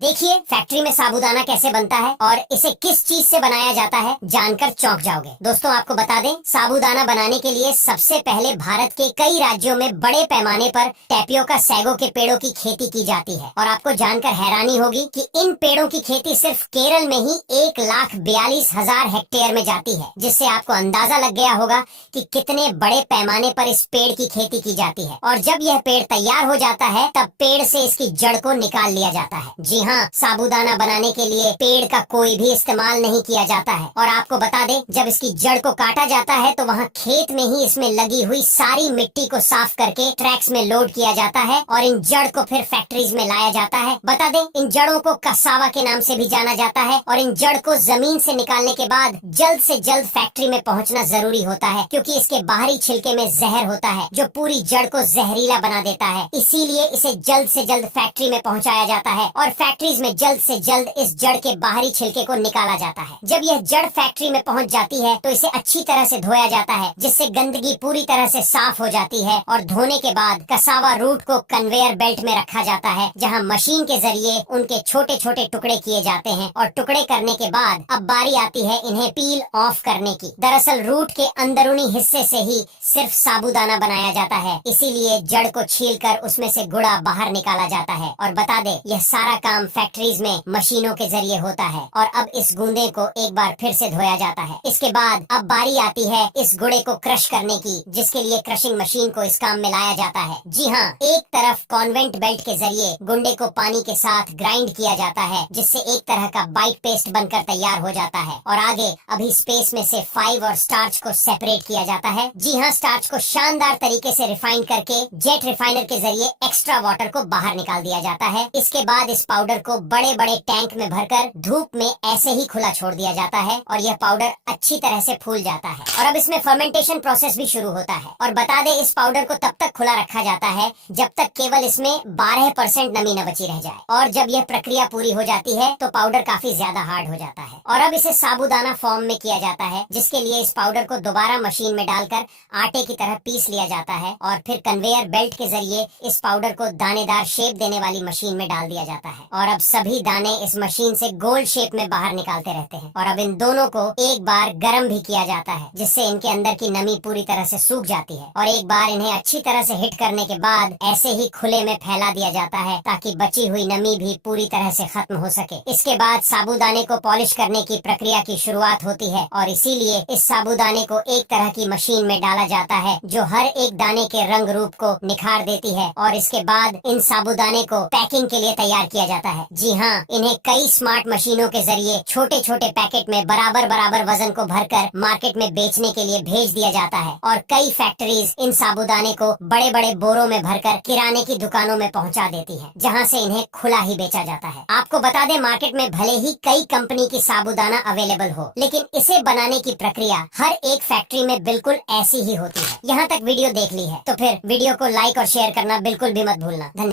देखिए फैक्ट्री में साबूदाना कैसे बनता है और इसे किस चीज से बनाया जाता है, जानकर चौंक जाओगे। दोस्तों आपको बता दें, साबूदाना बनाने के लिए सबसे पहले भारत के कई राज्यों में बड़े पैमाने पर टैपियोका सैगो के पेड़ों की खेती की जाती है। और आपको जानकर हैरानी होगी कि इन पेड़ों की खेती सिर्फ केरल में ही 1,42,000 हेक्टेयर में जाती है, जिससे आपको अंदाजा लग गया होगा कि कितने बड़े पैमाने पर इस पेड़ की खेती की जाती है। और जब यह पेड़ तैयार हो जाता है तब पेड़ से इसकी जड़ को निकाल लिया जाता है। जी हाँ, साबूदाना बनाने के लिए पेड़ का कोई भी इस्तेमाल नहीं किया जाता है। और आपको बता दें, जब इसकी जड़ को काटा जाता है तो वहाँ खेत में ही इसमें लगी हुई सारी मिट्टी को साफ करके ट्रैक्स में लोड किया जाता है और इन जड़ को फिर फैक्ट्रीज में लाया जाता है। बता दें, इन जड़ों को कसावा के नाम से भी जाना जाता है और इन जड़ को जमीन से निकालने के बाद जल्द से जल्द फैक्ट्री में पहुँचना जरूरी होता है, क्योंकि इसके बाहरी छिलके में जहर होता है जो पूरी जड़ को जहरीला बना देता है। इसीलिए इसे जल्द से जल्द फैक्ट्री में पहुँचाया जाता है और फैक्ट्रीज में जल्द से जल्द इस जड़ के बाहरी छिलके को निकाला जाता है। जब यह जड़ फैक्ट्री में पहुंच जाती है तो इसे अच्छी तरह से धोया जाता है, जिससे गंदगी पूरी तरह से साफ हो जाती है। और धोने के बाद कसावा रूट को कन्वेयर बेल्ट में रखा जाता है, जहां मशीन के जरिए उनके छोटे छोटे टुकड़े किए जाते हैं। और टुकड़े करने के बाद अब बारी आती है इन्हें पील ऑफ करने की। दरअसल रूट के अंदरूनी हिस्से से ही सिर्फ साबूदाना बनाया जाता है, इसीलिए जड़ को छीलकर उसमें से गुड़ा बाहर निकाला जाता है। और बता दे, यह सारा काम फैक्ट्रीज में मशीनों के जरिए होता है। और अब इस गूंदे को एक बार फिर से धोया जाता है। इसके बाद अब बारी आती है इस गुड़े को क्रश करने की, जिसके लिए क्रशिंग मशीन को इस काम में लाया जाता है। जी हाँ, एक तरफ कॉन्वेंट बेल्ट के जरिए गुंडे को पानी के साथ ग्राइंड किया जाता है, जिससे एक तरह का बाइट पेस्ट बनकर तैयार हो जाता है। और आगे अभी स्पेस में से फाइव और स्टार्च को सेपरेट किया जाता है। जी हाँ, स्टार्च को शानदार तरीके से रिफाइन करके जेट रिफाइनर के जरिए एक्स्ट्रा वाटर को बाहर निकाल दिया जाता है। इसके बाद इस पाउडर को बड़े बड़े टैंक में भरकर धूप में ऐसे ही खुला छोड़ दिया जाता है और यह पाउडर अच्छी तरह से फूल जाता है। और अब इसमें फर्मेंटेशन प्रोसेस भी शुरू होता है। और बता दे, इस पाउडर को तब तक खुला रखा जाता है जब तक केवल इसमें 12% नमी न बची रह जाए। और जब यह प्रक्रिया पूरी हो जाती है तो पाउडर काफी ज्यादा हार्ड हो जाता है। और अब इसे साबूदाना फॉर्म में किया जाता है, जिसके लिए इस पाउडर को दोबारा मशीन में डालकर आटे की तरह पीस लिया जाता है। और फिर कन्वेयर बेल्ट के जरिए इस पाउडर को दानेदार शेप देने वाली मशीन में डाल दिया जाता है। और अब सभी दाने इस मशीन से गोल शेप में बाहर निकालते रहते हैं। और अब इन दोनों को एक बार गर्म भी किया जाता है, जिससे इनके अंदर की नमी पूरी तरह से सूख जाती है। और एक बार इन्हें अच्छी तरह से हिट करने के बाद ऐसे ही खुले में फैला दिया जाता है, ताकि बची हुई नमी भी पूरी तरह से खत्म हो सके। इसके बाद साबूदाने को पॉलिश करने की प्रक्रिया की शुरुआत होती है। और इसीलिए इस साबूदाने को एक तरह की मशीन में डाला जाता है, जो हर एक दाने के रंग रूप को निखार देती है। और इसके बाद इन साबूदाने को पैकिंग के लिए तैयार किया जाता है। जी हाँ, इन्हें कई स्मार्ट मशीनों के जरिए छोटे छोटे पैकेट में बराबर बराबर वजन को भरकर मार्केट में बेचने के लिए भेज दिया जाता है। और कई फैक्ट्रीज इन साबूदाने को बड़े बड़े बोरों में भरकर किराने की दुकानों में पहुंचा देती है, जहां से इन्हें खुला ही बेचा जाता है। आपको बता दें, मार्केट में भले ही कई कंपनी की साबूदाना अवेलेबल हो, लेकिन इसे बनाने की प्रक्रिया हर एक फैक्ट्री में बिल्कुल ऐसी ही होती है। यहाँ तक वीडियो देख ली है तो फिर वीडियो को लाइक और शेयर करना बिल्कुल भी मत भूलना। धन्यवाद।